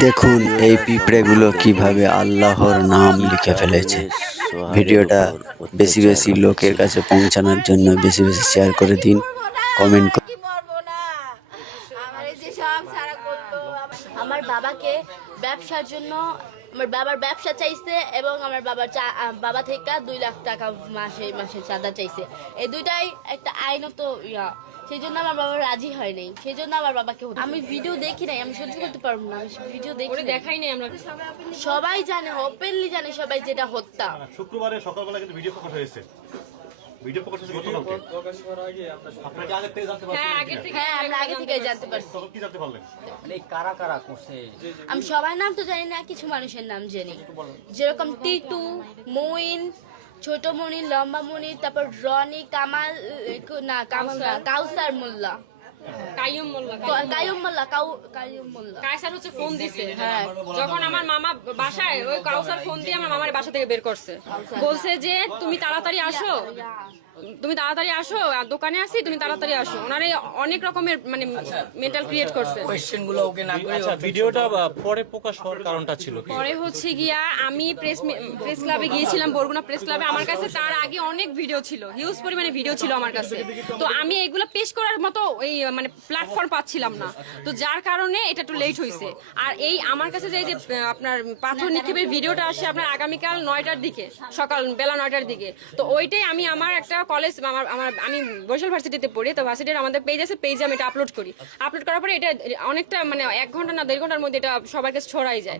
দেখুন এই পিঁপড়েগুলো কীভাবে আল্লাহর নাম লিখে ফেলেছে। ভিডিওটা বেশি বেশি লোকের কাছে পৌঁছানোর জন্য বেশি বেশি শেয়ার করে দিন কমেন্ট আমার বাবাকে ব্যবসার জন্য, আমার বাবার ব্যবসা চাইছে এবং আমার বাবার বাবা থেকে দুই লাখ টাকা মাসে মাসে চাঁদা চাইছে। এই দুইটাই একটা আইনত ইয়া। সেই জন্য আমার বাবা রাজি হয় নাই। সেই জন্য আমার বাবাকে আমি ভিডিও দেখি নাই আমি সহ্য করতে পারব না আমি ভিডিও দেখি দেখাই নাই আমরা। সবাই জানে ওপেনলি জানে সবাই যেটা হত্যা। শুক্রবারে সকালবেলা কিন্তু ভিডিও প্রকাশ হয়েছে। ভিডিও প্রকাশ হয়েছে গতকালকে। আপনারা কি আগে থেকে জানতে হ্যাঁ থেকে হ্যাঁ আমরা আগে থেকে জানতে পারছি। তখন কি জানতে পারলেন? মানে কারা কারা করছে? আমি সবার নাম তো জানি না কিছু মানুষের নাম জানি। যেরকম টিটু মইন ছোট মনি লম্বা মনি তারপর রনি কামাল না কামাল না কাউসার। মোল্লা। কাইয়ুম মোল্লা ক- কায়ুম মোল্লা। কাউ কায়ুম মোল্লা। কায়সার হচ্ছে ফোন দিছে। হ্যাঁ। যখন আমার মামা বাসায় ওই কাউসার ফোন দিয়ে আমার মামার বাসা থেকে বের করছে। বলছে যে তুমি তাড়াতাড়ি আসো। তুমি তাড়াতাড়ি আসো আর দোকানে আসি তুমি তাড়াতাড়ি আসো। ওনারে অনেক রকমের মানে মেন্টাল ক্রিয়েট করছে। কোয়েশ্চেনগুলো ওকে না করে আচ্ছা ভিডিওটা পরে প্রকাশ হওয়ার কারণটা ছিল কি? পরে হচ্ছে গিয়া আমি প্রেস প্রেস ক্লাবে গিয়েছিলাম বরগুনা প্রেস ক্লাবে আমার কাছে তার আগে অনেক ভিডিও ছিল হিউজ পরিমাণে ভিডিও ছিল আমার কাছে। তো আমি এগুলো পেশ করার মতো এই মানে প্ল্যাটফর্ম পাচ্ছিলাম না। তো যার কারণে এটা একটু লেট হয়েছে আর এই আমার কাছে যে এই যে আপনার পাথর নিক্ষেপের ভিডিওটা আসে আপনার আগামীকাল নয়টার দিকে সকাল বেলা নয়টার দিকে। তো ওইটাই আমি আমার একটা কলেজ আমার আমার আমি বরিশাল ভার্সিটিতে পড়ি তো ভার্সিটির আমাদের পেজ আছে পেজে আমি এটা আপলোড করি। আপলোড করার পরে এটা অনেকটা মানে এক ঘণ্টা না দেড় ঘণ্টার মধ্যে এটা সবার কাছে ছড়াই যায়।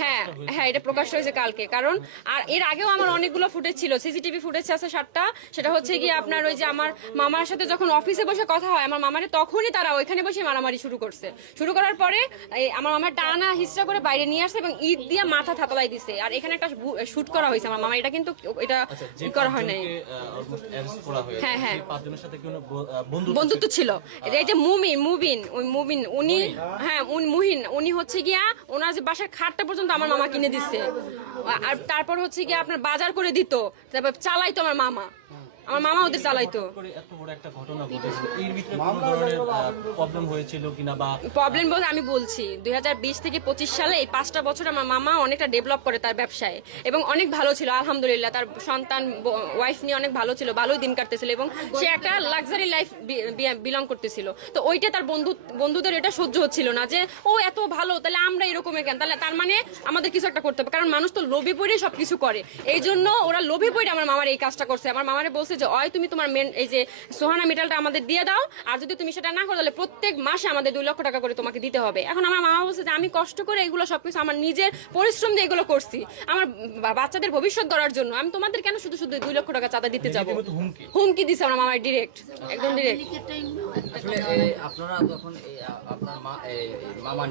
হ্যাঁ হ্যাঁ এটা প্রকাশ হয়েছে কালকে। কারণ আর এর আগেও আমার অনেকগুলো ফুটেজ ছিল সিসিটিভি ফুটেজ আছে সাতটা সেটা হচ্ছে কি আপনার ওই যে আমার মামার সাথে যখন অফিসে বসে কথা হয় আমার মামারে তখনই তারা ওইখানে বসে মারামারি শুরু করছে। শুরু করার পরে আমার মামার টানা হিস্ট্রা করে বাইরে নিয়ে আসছে এবং ঈদ দিয়ে মাথা থাতলাই দিছে। আর এখানে একটা শুট করা হয়েছে আমার মামা এটা কিন্তু এটা ই করা হয় নাই। হ্যাঁ, হ্যাঁ। বন্ধুত্ব ছিল? এই যে মুমিন মুবিন ওই মুবিন উনি হ্যাঁ উনি মুহিন উনি হচ্ছে গিয়া ওনার যে বাসার খাটটা পর্যন্ত আমার মামা কিনে দিচ্ছে আর তারপর হচ্ছে গিয়ে আপনার বাজার করে দিত তারপর চালাইতো আমার মামা। আমার মামা ওদের চালাইতো। এত বড় একটা ঘটনা ঘটেছিল এর ভিতরে কোনো ধরনের প্রবলেম হয়েছিল কিনা বা প্রবলেম বলতে আমি বলছি দুই হাজার বিশ থেকে পঁচিশ সালে এই পাঁচটা বছর আমার মামা অনেকটা ডেভেলপ করে তার ব্যবসায় এবং অনেক ভালো ছিল আলহামদুলিল্লাহ। তার সন্তান ওয়াইফ নিয়ে অনেক ভালো ছিল ভালোই দিন কাটতেছিল এবং সে একটা লাক্সারি লাইফ বিলং করতেছিল। তো ওইটা তার বন্ধু বন্ধুদের এটা সহ্য হচ্ছিল না যে ও এত ভালো তাহলে আমরা এরকমের কেন? তাহলে তার মানে আমাদের কিছু একটা করতে হবে কারণ মানুষ তো লোভে পড়ে সব কিছু করে। এই জন্য ওরা লোভে পড়ে আমার মামার এই কাজটা করছে। আমার মামারে বলছে যে অয় তুমি তোমার মেন এই যে সোহানা মেটালটা আমাদের দিয়ে দাও আর যদি তুমি সেটা না করো তাহলে প্রত্যেক মাসে আমাদের দুই লক্ষ টাকা করে তোমাকে দিতে হবে। এখন আমার মামা বলছে যে আমি কষ্ট করে এগুলো সবকিছু আমার নিজের পরিশ্রম দিয়ে এগুলো করছি। আমার বাচ্চাদের ভবিষ্যৎ গড়ার জন্য। আমি তোমাদের কেন শুধু শুধু দুই লক্ষ টাকা চাঁদা দিতে যাব? হুমকি। হুমকি দিছে আমার মামার ডিরেক্ট একদম ডিরেক্ট আপনারা যখন আপনার মা মামা